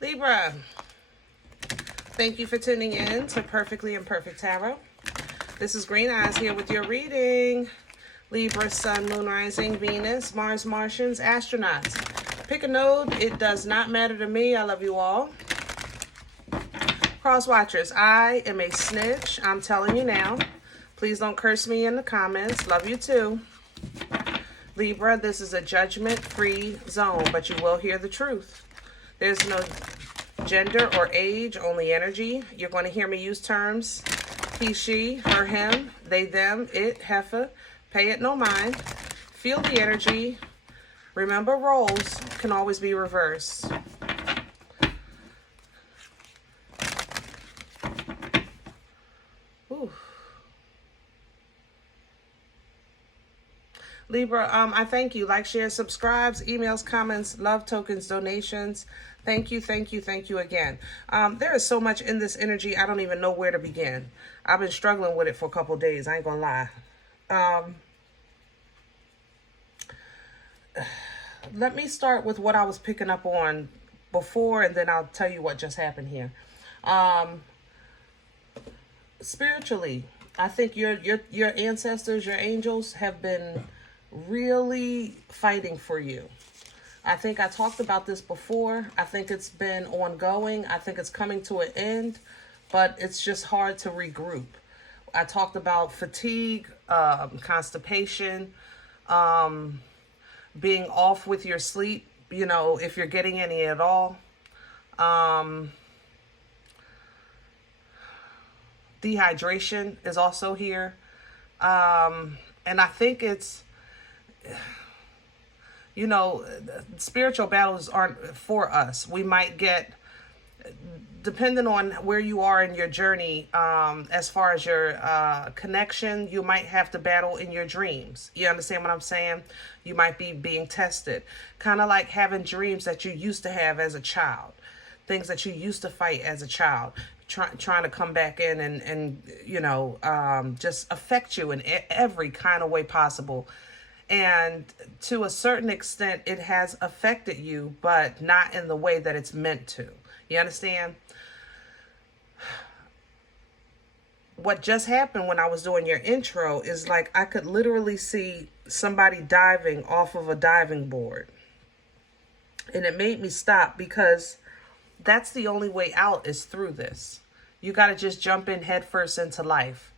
Libra, thank you for tuning in to Perfectly Imperfect Tarot. This is Green Eyes here with your reading. Libra, Sun, Moon, Rising, Venus, Mars, Martians, Astronauts. Pick a node. It does not matter to me. I love you all. Cross watchers, I am a snitch. I'm telling you now. Please don't curse me in the comments. Love you too. Libra, this is a judgment-free zone, but you will hear the truth. There's no gender or age, only energy. You're going to hear me use terms he, she, her, him, they, them, it, heifer. Pay it no mind. Feel the energy. Remember, roles can always be reversed. Ooh. Libra, I thank you. Like, share, subscribes, emails, comments, love tokens, donations. Thank you, thank you, thank you again. There is so much in this energy, I don't even know where to begin. I've been struggling with it for a couple days, I ain't gonna lie. Let me start with what I was picking up on before, and then I'll tell you what just happened here. Spiritually, I think your ancestors, your angels have been really fighting for you. I think I talked about this before. I think it's been ongoing. I think it's coming to an end, but it's just hard to regroup. I talked about fatigue, constipation, being off with your sleep, you know, if you're getting any at all. Dehydration is also here. And I think it's, you know, spiritual battles aren't for us. We might get, depending on where you are in your journey, as far as your connection, you might have to battle in your dreams. You understand what I'm saying? You might be being tested. Kind of like having dreams that you used to have as a child. Things that you used to fight as a child. Trying to come back in and you know, just affect you in every kind of way possible. And to a certain extent, it has affected you, but not in the way that it's meant to. You understand? What just happened when I was doing your intro is like I could literally see somebody diving off of a diving board. And it made me stop because that's the only way out is through this. You got to just jump in headfirst into life.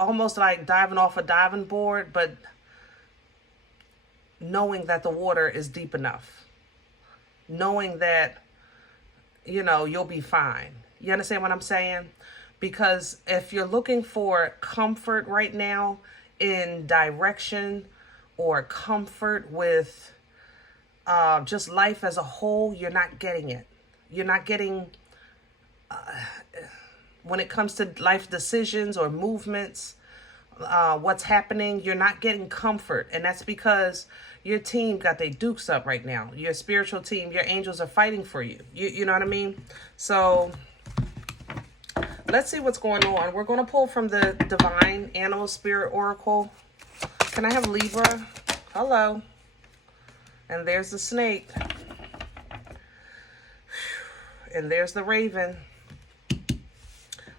Almost like diving off a diving board, but knowing that the water is deep enough. Knowing that, you know, you'll be fine. You understand what I'm saying? Because if you're looking for comfort right now in direction or comfort with just life as a whole, you're not getting it. You're not getting, when it comes to life decisions or movements, what's happening, you're not getting comfort. And that's because your team got their dukes up right now. Your spiritual team, your angels are fighting for you. You know what I mean? So let's see what's going on. We're going to pull from the Divine Animal Spirit Oracle. Can I have Libra? Hello. And there's the snake. And there's the raven.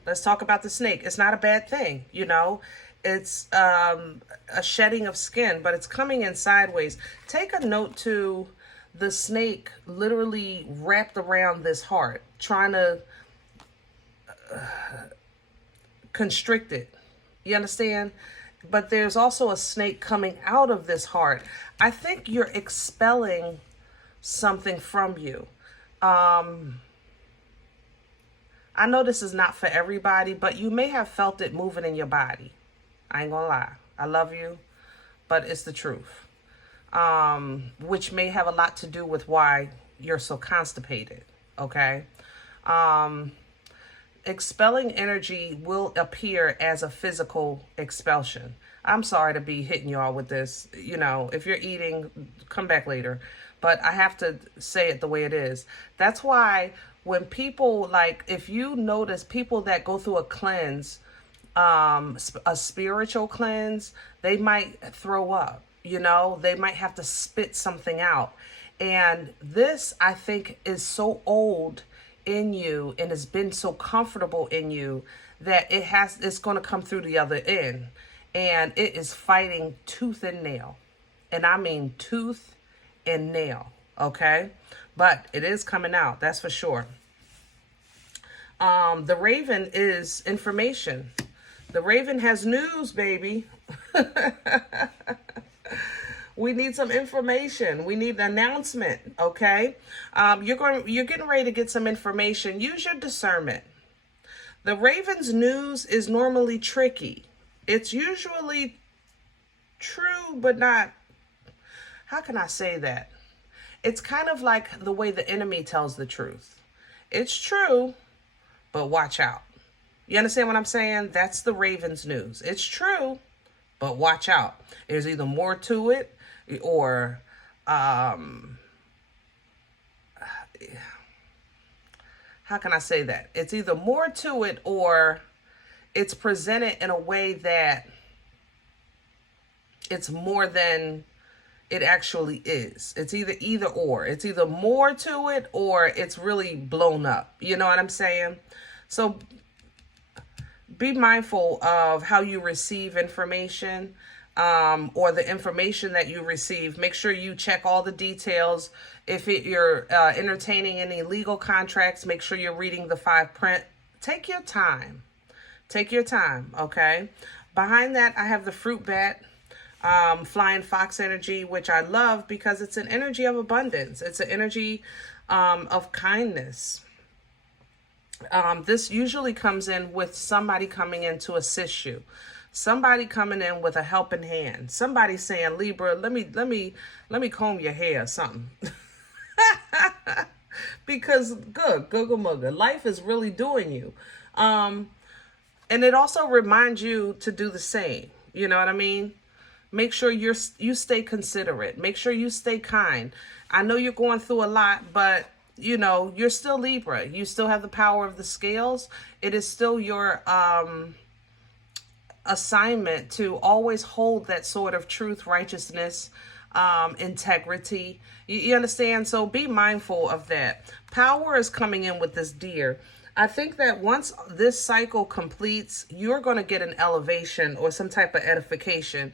Let's talk about the snake. It's not a bad thing, you know. It's a shedding of skin, but it's coming in sideways. Take a note to the snake literally wrapped around this heart, trying to constrict it. You understand? But there's also a snake coming out of this heart. I think you're expelling something from you. I know this is not for everybody, but you may have felt it moving in your body. I ain't gonna lie. I love you, but it's the truth. Which may have a lot to do with why you're so constipated, okay? Expelling energy will appear as a physical expulsion. I'm sorry to be hitting y'all with this. You know, if you're eating, come back later. But I have to say it the way it is. That's why when people, like, if you notice people that go through a cleanse, a spiritual cleanse, they might throw up. You know, they might have to spit something out. And this, I think, is so old in you and has been so comfortable in you that it's going to come through the other end. And it is fighting tooth and nail. And I mean tooth and nail, okay? But it is coming out, that's for sure. The Raven is information. The Raven has news, baby. We need some information. We need an announcement, okay? You're getting ready to get some information. Use your discernment. The Raven's news is normally tricky. It's usually true, but not, how can I say that? It's kind of like the way the enemy tells the truth. It's true, but watch out. You understand what I'm saying? That's the Raven's news. It's true, but watch out. There's either more to it or how can I say that? It's either more to it or it's presented in a way that it's more than it actually is. It's either or. It's either more to it or it's really blown up. You know what I'm saying? So be mindful of how you receive information, or the information that you receive. Make sure you check all the details. If you're entertaining any legal contracts, make sure you're reading the fine print. Take your time. Take your time, okay? Behind that, I have the fruit bat, flying fox energy, which I love because it's an energy of abundance. It's an energy of kindness. This usually comes in with somebody coming in to assist you. Somebody coming in with a helping hand. Somebody saying, Libra, let me comb your hair or something. Because good, mugga, life is really doing you. And it also reminds you to do the same. You know what I mean? Make sure you stay considerate. Make sure you stay kind. I know you're going through a lot, but you know, you're still Libra. You still have the power of the scales. It is still your assignment to always hold that sort of truth, righteousness, integrity. You understand? So be mindful of that. Power is coming in with this deer. I think that once this cycle completes, you're going to get an elevation or some type of edification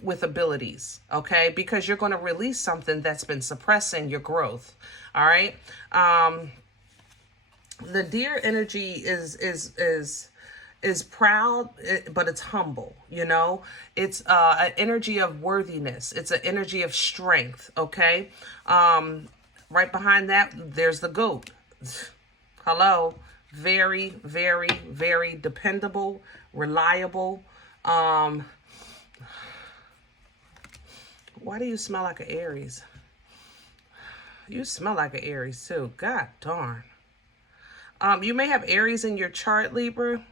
with abilities, okay? Because you're going to release something that's been suppressing your growth, all right? The deer energy is proud, but it's humble, you know? It's an energy of worthiness. It's an energy of strength, okay? Right behind that, there's the goat. Hello. Very, very, very dependable, reliable. Why do you smell like an Aries? You smell like an Aries too. God darn. You may have Aries in your chart, Libra.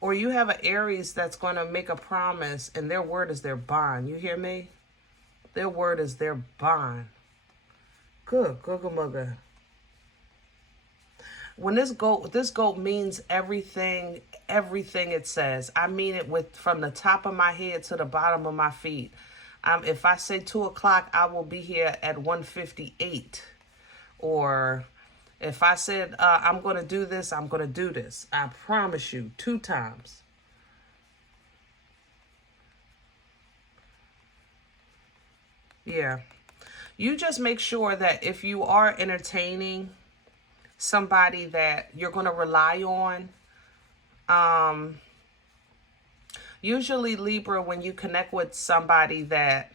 Or you have an Aries that's going to make a promise and their word is their bond. You hear me? Their word is their bond. Good, mugga. When this goat means everything it says. I mean it from the top of my head to the bottom of my feet. If I say 2 o'clock, I will be here at 1:58. Or if I said, I'm going to do this, I'm going to do this. I promise you, 2 times. Yeah. You just make sure that if you are entertaining somebody that you're going to rely on, usually Libra, when you connect with somebody that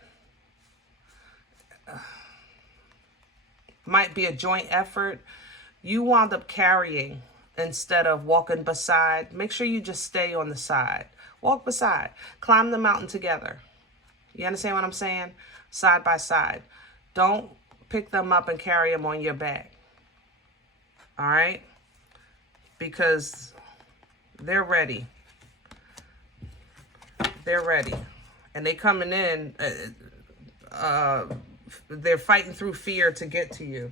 might be a joint effort, you wound up carrying instead of walking beside. Make sure you just stay on the side. Walk beside. Climb the mountain together. You understand what I'm saying? Side by side. Don't pick them up and carry them on your back. All right? Because they're ready. They're ready. And they coming in, they're fighting through fear to get to you.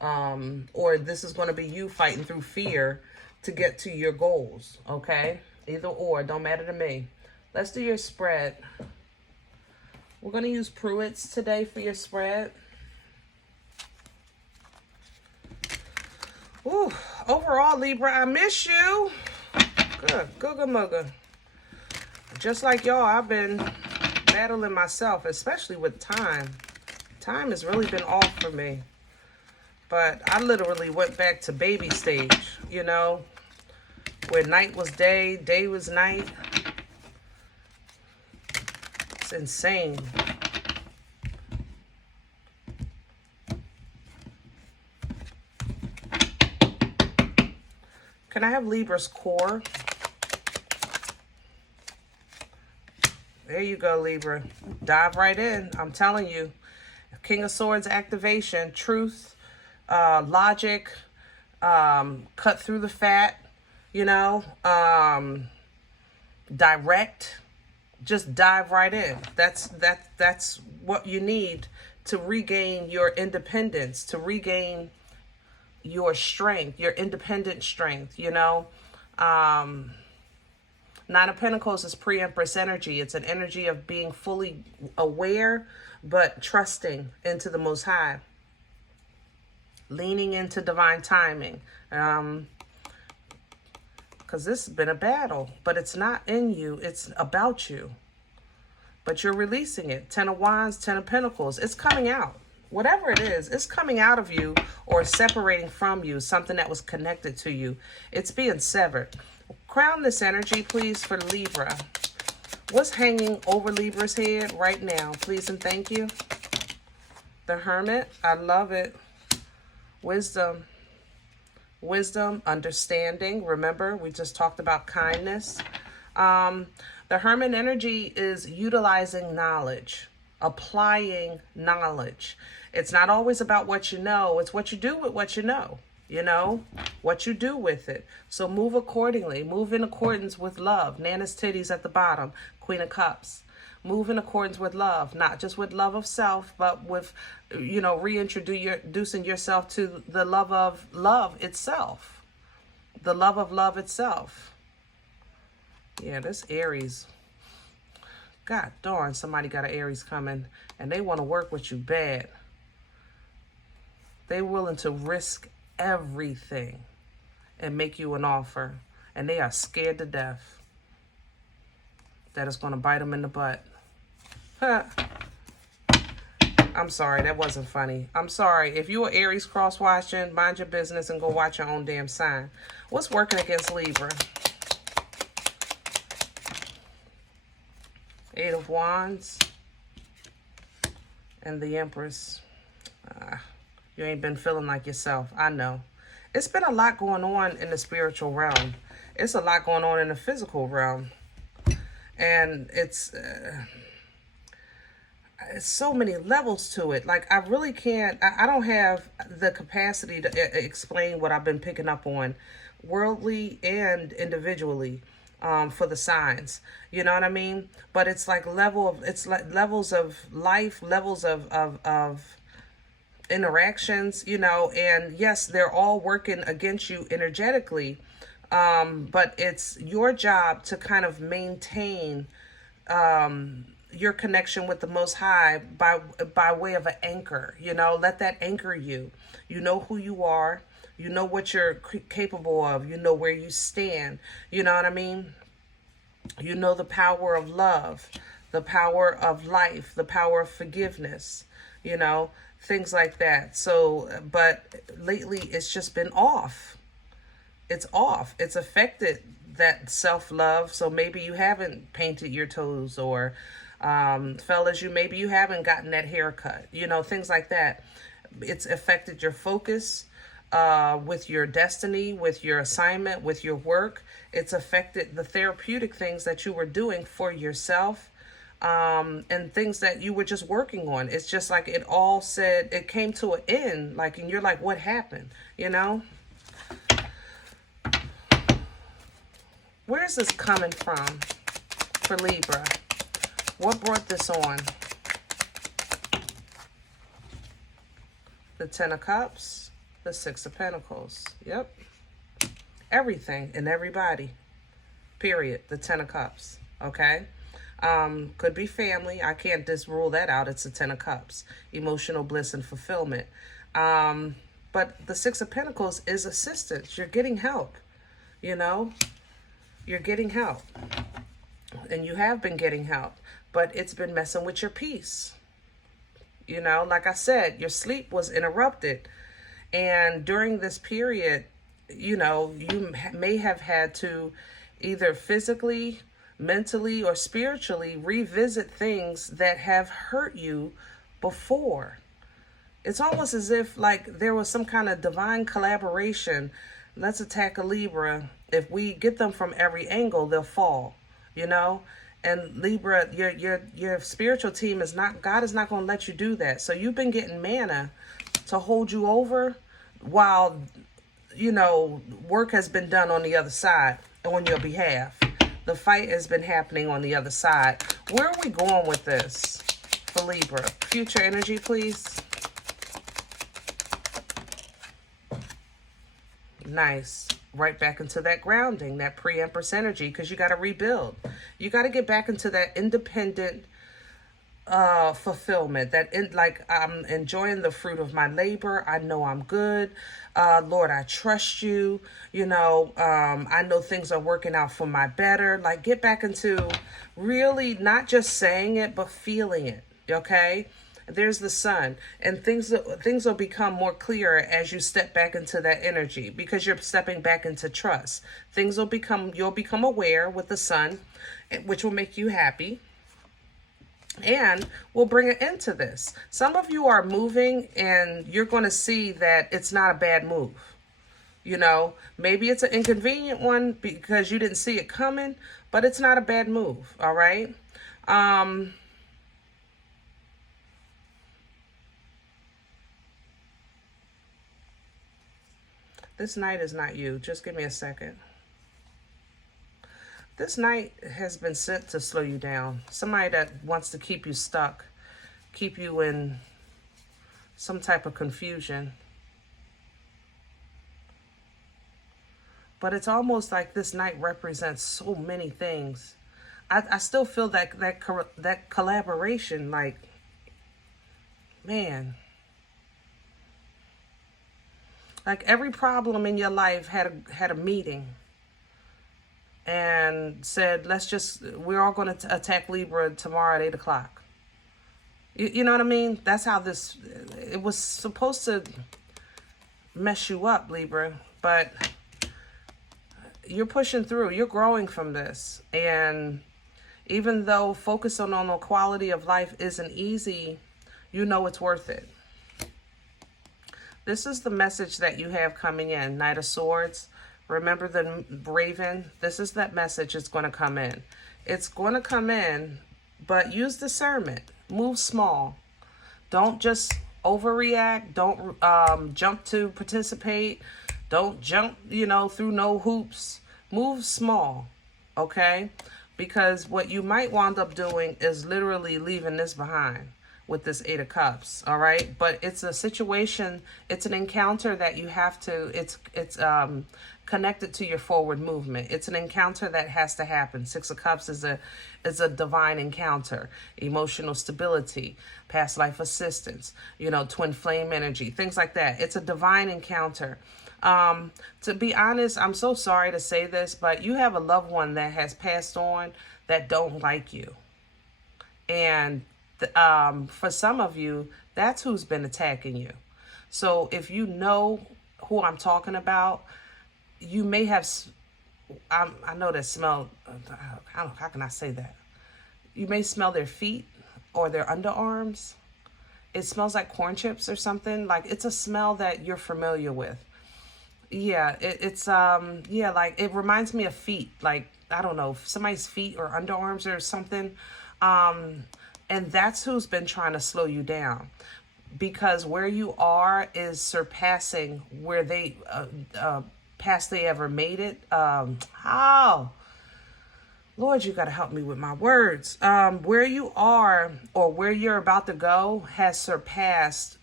Or this is going to be you fighting through fear to get to your goals, okay? Either or, don't matter to me. Let's do your spread. We're going to use Pruitt's today for your spread. Ooh, overall, Libra, I miss you. Good, googa mugga. Just like y'all, I've been battling myself, especially with time. Time has really been off for me. But I literally went back to baby stage, you know, where night was day, day was night. It's insane. Can I have Libra's core? There you go, Libra. Dive right in. I'm telling you. King of Swords activation, truth, logic, cut through the fat, you know, direct. Just dive right in. That's what you need to regain your independence, to regain your strength, your independent strength, you know. Nine of Pentacles is pre-Empress energy. It's an energy of being fully aware, but trusting into the Most High. Leaning into divine timing. Because this has been a battle, but it's not in you. It's about you. But you're releasing it. 10 of Wands, 10 of Pentacles. It's coming out. Whatever it is, it's coming out of you or separating from you, something that was connected to you. It's being severed. Crown this energy, please, for Libra. What's hanging over Libra's head right now? Please and thank you. The Hermit. I love it. Wisdom. Wisdom, understanding. Remember, we just talked about kindness. The Hermit energy is utilizing knowledge, applying knowledge. It's not always about what you know. It's what you do with what you know. You know, what you do with it. So move accordingly. Move in accordance with love. Nana's titties at the bottom. Queen of Cups. Move in accordance with love. Not just with love of self, but with, you know, reintroducing yourself to the love of love itself. The love of love itself. Yeah, this Aries. God darn, somebody got an Aries coming. And they want to work with you bad. They're willing to risk everything and make you an offer, and they are scared to death that it's going to bite them in the butt. I'm sorry, that wasn't funny. I'm sorry. If you are Aries cross watching, mind your business and go watch your own damn sign. What's working against Libra? Eight of Wands and the Empress. You ain't been feeling like yourself. I know. It's been a lot going on in the spiritual realm. It's a lot going on in the physical realm. And it's so many levels to it. Like, I really can't, I don't have the capacity to explain what I've been picking up on worldly and individually for the signs. You know what I mean? But it's like it's like levels of life, levels of interactions, you know, and yes, they're all working against you energetically, but it's your job to kind of maintain your connection with the Most High by way of an anchor. You know, let that anchor you. You know who you are. You know what you're capable of. You know where you stand. You know what I mean? You know the power of love, the power of life, the power of forgiveness, you know, things like that. So, but lately it's just been off. It's off. It's affected that self-love. So maybe you haven't painted your toes, or fellas, maybe you haven't gotten that haircut, you know, things like that. It's affected your focus with your destiny, with your assignment, with your work. It's affected the therapeutic things that you were doing for yourself, and things that you were just working on. It's just like it all said, it came to an end, like, and you're like, what happened? You know? Where's this coming from for Libra? What brought this on? The Ten of Cups, The Six of Pentacles. Yep. Everything and everybody. Period. The Ten of Cups. Okay. Could be family. I can't disrule that out. It's the Ten of Cups. Emotional bliss and fulfillment. But the Six of Pentacles is assistance. You're getting help. You know, you're getting help. And you have been getting help. But it's been messing with your peace. You know, like I said, your sleep was interrupted. And during this period, you know, you may have had to either physically, mentally, or spiritually revisit things that have hurt you before. It's almost as if like there was some kind of divine collaboration. Let's attack a Libra. If we get them from every angle, they'll fall, you know? And Libra, your spiritual team is not, God is not going to let you do that. So you've been getting mana to hold you over while, you know, work has been done on the other side on your behalf. The fight has been happening on the other side. Where are we going with this for Libra? Future energy, please. Nice. Right back into that grounding, that pre-empress energy, because you got to rebuild. You got to get back into that independent fulfillment, like I'm enjoying the fruit of my labor. I know I'm good. Lord, I trust you. You know, I know things are working out for my better. Like, get back into really not just saying it, but feeling it. Okay. There's the sun, and things will become more clearer as you step back into that energy, because you're stepping back into trust. You'll become aware with the sun, which will make you happy. And we'll bring an end to this. Some of you are moving and you're going to see that it's not a bad move. You know, maybe it's an inconvenient one because you didn't see it coming, but it's not a bad move. All right. This night is not you. Just give me a second. This night has been sent to slow you down. Somebody that wants to keep you stuck, keep you in some type of confusion. But it's almost like this night represents so many things. I still feel that collaboration, like, man. Like every problem in your life had a meeting and said, we're all going to attack Libra tomorrow at 8 o'clock. You know what I mean? That's how it was supposed to mess you up, Libra, but you're pushing through. You're growing from this. And even though focusing on the quality of life isn't easy, you know it's worth it. This is the message that you have coming in. Knight of Swords. Remember the Raven? This is that message that's going to come in. It's going to come in, but use discernment. Move small. Don't just overreact. Don't jump to participate. Don't jump, through no hoops. Move small, okay? Because what you might wind up doing is literally leaving this behind with this 8 of Cups, all right? But it's a situation, it's an encounter that you have to, it's connected to your forward movement. It's an encounter that has to happen. 6 of Cups is a divine encounter. Emotional stability, past life assistance, twin flame energy, things like that. It's a divine encounter. To be honest, I'm so sorry to say this, but you have a loved one that has passed on that don't like you. And for some of you, that's who's been attacking you. So if you know who I'm talking about, you may have, I know that smell, how can I say that? You may smell their feet or their underarms. It smells like corn chips or something. Like, it's a smell that you're familiar with. Yeah, it's like it reminds me of feet. Like, I don't know, somebody's feet or underarms or something. And that's who's been trying to slow you down, because where you are is surpassing where they past they ever made it. Lord, you got to help me with my words. Where you are or where you're about to go has surpassed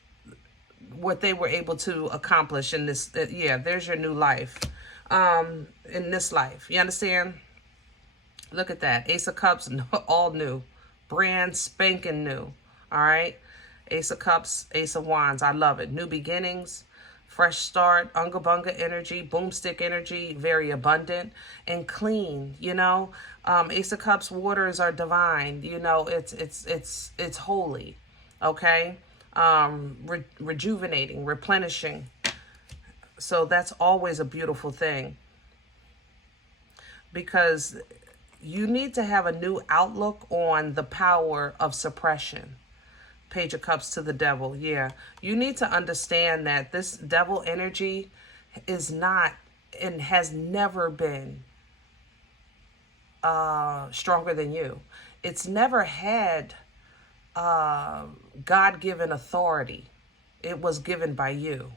what they were able to accomplish in this. Yeah, there's your new life. In this life, you understand? Look at that. Ace of Cups, all new, brand spanking new. All right. Ace of Cups, Ace of Wands. I love it. New beginnings, fresh start, unga bunga energy, boomstick energy, very abundant and clean. You know, Ace of Cups waters are divine. You know, it's holy. Okay. Rejuvenating, replenishing. So that's always a beautiful thing, because you need to have a new outlook on the power of suppression. Page of Cups to the Devil. Yeah. You need to understand that this devil energy is not and has never been stronger than you. It's never had God-given authority. It was given by you,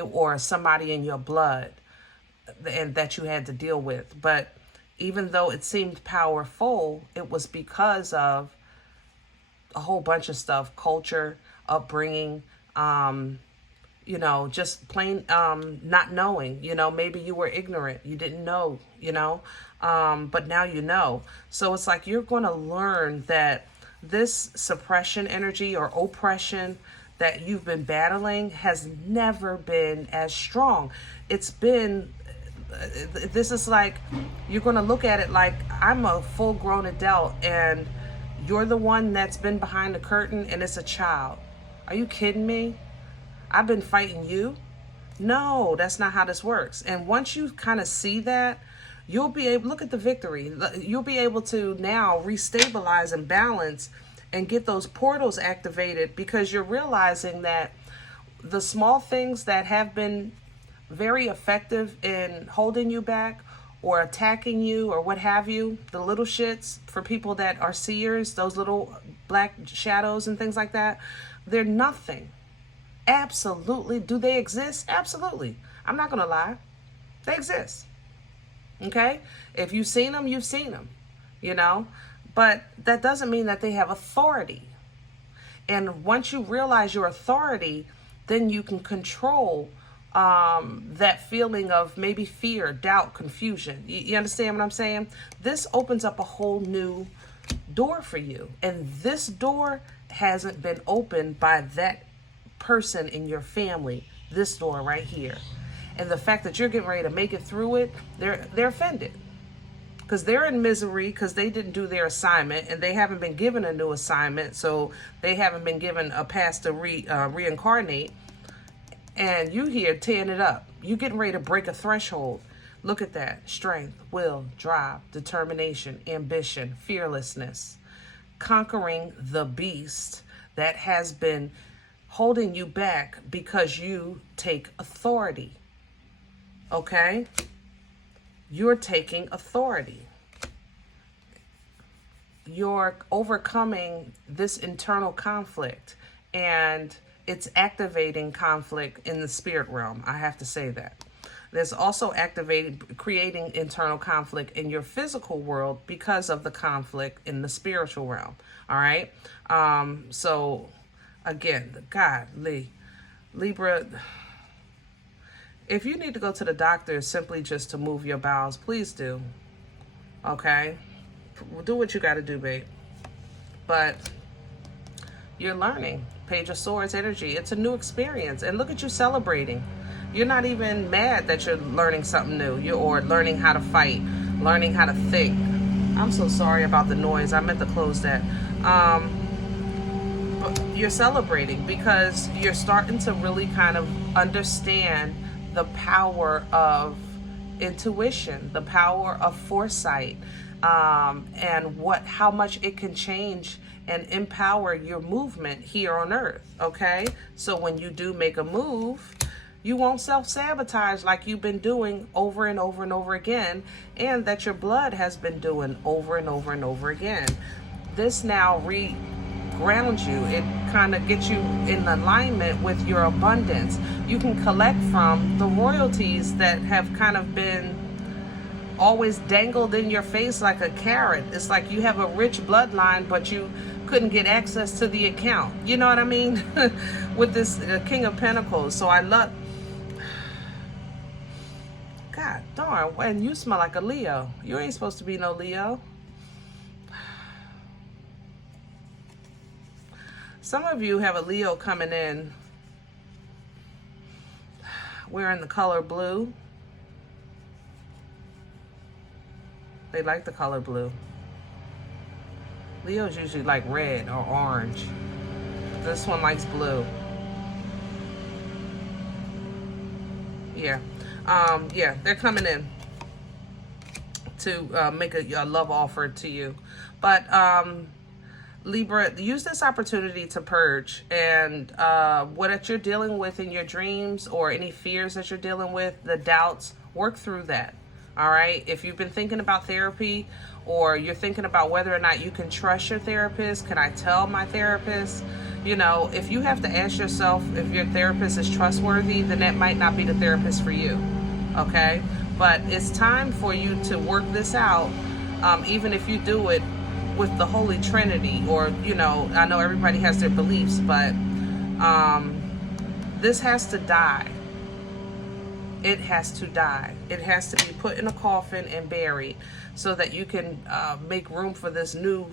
or somebody in your blood, and that you had to deal with. But even though it seemed powerful, it was because of a whole bunch of stuff: culture, upbringing, you know, just plain not knowing. You know, maybe you were ignorant, you didn't know, you know, but now you know. So it's like you're going to learn that this suppression energy or oppression that you've been battling has never been as strong. It's been, this is like, you're going to look at it like I'm a full-grown adult and you're the one that's been behind the curtain and it's a child. Are you kidding me? I've been fighting you? No, that's not how this works. And once you kind of see that, you'll be able, look at the victory. You'll be able to now restabilize and balance and get those portals activated, because you're realizing that the small things that have been very effective in holding you back or attacking you or what have you, the little shits for people that are seers, those little black shadows and things like that, they're nothing. Absolutely. Do they exist? Absolutely. I'm not going to lie. They exist. Okay? If you've seen them, you've seen them, you know, but that doesn't mean that they have authority. And once you realize your authority, then you can control that feeling of maybe fear, doubt, confusion. You understand what I'm saying? This opens up a whole new door for you. And this door hasn't been opened by that person in your family. This door right here. And the fact that you're getting ready to make it through it, they're offended. Because they're in misery because they didn't do their assignment and they haven't been given a new assignment. So they haven't been given a pass to reincarnate. And you here tearing it up. You getting ready to break a threshold. Look at that. Strength, will, drive, determination, ambition, fearlessness. Conquering the beast that has been holding you back because you take authority. Okay? You're taking authority. You're overcoming this internal conflict, and it's activating conflict in the spirit realm. I have to say that. There's also creating internal conflict in your physical world because of the conflict in the spiritual realm. All right. So again, Libra, if you need to go to the doctor simply just to move your bowels, please do. Okay. Do what you got to do, babe. But you're learning. Page of Swords energy. It's a new experience. And look at you celebrating. You're not even mad that you're learning something new. Or learning how to fight. Learning how to think. I'm so sorry about the noise. I meant to close that. But you're celebrating because you're starting to really kind of understand the power of intuition, the power of foresight, and how much it can change and empower your movement here on earth. Okay, so when you do make a move, you won't self-sabotage like you've been doing over and over and over again, and that your blood has been doing over and over and over again. This now grounds you. It kind of gets you in alignment with your abundance. You can collect from the royalties that have kind of been always dangled in your face like a carrot. It's like you have a rich bloodline, but you couldn't get access to the account. You know what I mean? With this King of Pentacles. So I love... God darn, and you smell like a Leo. You ain't supposed to be no Leo. Some of you have a Leo coming in wearing the color blue. They like the color blue. Leo's usually like red or orange. This one likes blue. Yeah. Yeah, they're coming in to make a love offer to you. But Libra, use this opportunity to purge, and what you're dealing with in your dreams or any fears that you're dealing with, the doubts, work through that. All right. If you've been thinking about therapy, or you're thinking about whether or not you can trust your therapist, can I tell my therapist? You know, if you have to ask yourself if your therapist is trustworthy, then that might not be the therapist for you. Okay. But it's time for you to work this out, even if you do it with the Holy Trinity, or, you know, I know everybody has their beliefs, but this has to die. It has to die. It has to be put in a coffin and buried so that you can make room for this new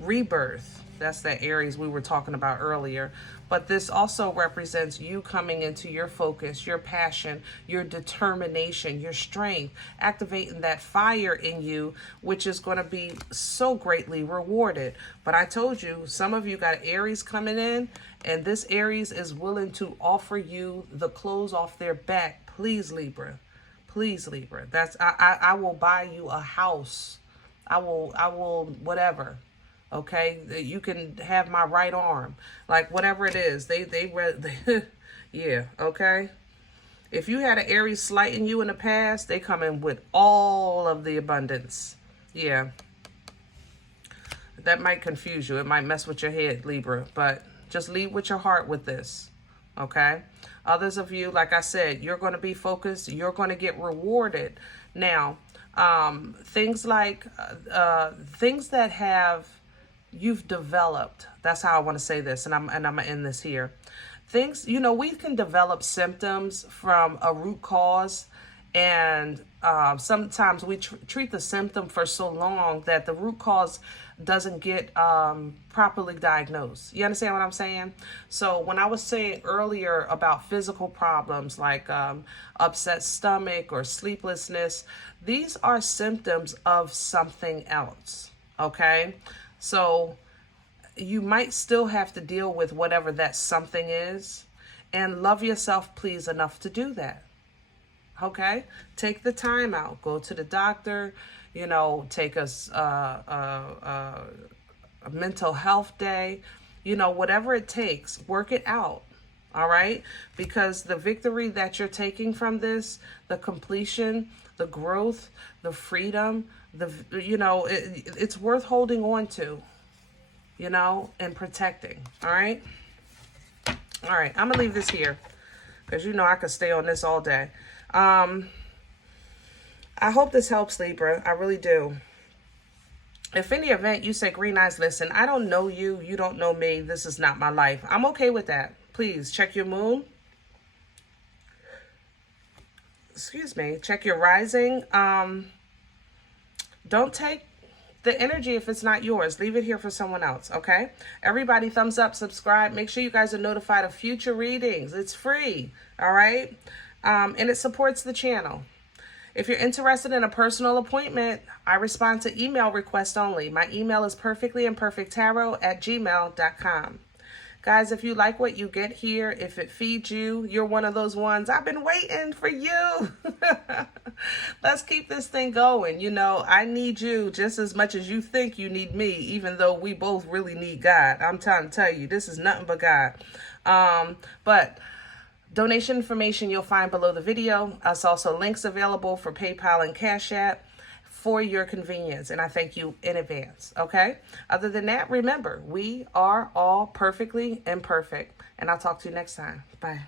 rebirth. That's that Aries we were talking about earlier. But this also represents you coming into your focus, your passion, your determination, your strength, activating that fire in you, which is going to be so greatly rewarded. But I told you, some of you got Aries coming in, and this Aries is willing to offer you the clothes off their back. Please, Libra. Please, Libra. That's I will buy you a house. I will whatever. Okay, you can have my right arm, like whatever it is. They yeah. Okay. If you had an Aries slighting you in the past, they come in with all of the abundance. Yeah. That might confuse you. It might mess with your head, Libra, but just lead with your heart with this. Okay. Others of you, like I said, you're going to be focused. You're going to get rewarded. Now, things like things that have you've developed. That's how I want to say this, and I'm gonna end this here. Things, you know, we can develop symptoms from a root cause, and sometimes we treat the symptom for so long that the root cause doesn't get properly diagnosed. You understand what I'm saying? So when I was saying earlier about physical problems like upset stomach or sleeplessness, these are symptoms of something else. Okay. So you might still have to deal with whatever that something is, and love yourself, please, enough to do that. Okay? Take the time out. Go to the doctor, you know, take a mental health day, you know, whatever it takes, work it out. All right? Because the victory that you're taking from this, the completion, the growth, the freedom, you know, it's worth holding on to, you know, and protecting. All right. All right. I'm gonna leave this here because, you know, I could stay on this all day. I hope this helps, Libra. I really do. If in the event you say, Green Eyes, listen, I don't know you. You don't know me. This is not my life. I'm okay with that. Please check your moon. Excuse me. Check your rising. Don't take the energy if it's not yours. Leave it here for someone else, okay? Everybody, thumbs up, subscribe. Make sure you guys are notified of future readings. It's free, all right? And it supports the channel. If you're interested in a personal appointment, I respond to email requests only. My email is perfectlyimperfecttarot@gmail.com. Guys, if you like what you get here, if it feeds you, you're one of those ones. I've been waiting for you. Let's keep this thing going. You know, I need you just as much as you think you need me, even though we both really need God. I'm trying to tell you, this is nothing but God. But donation information you'll find below the video. There's also links available for PayPal and CashApp for your convenience, and I thank you in advance, okay? Other than that, remember, we are all perfectly imperfect, and I'll talk to you next time. Bye.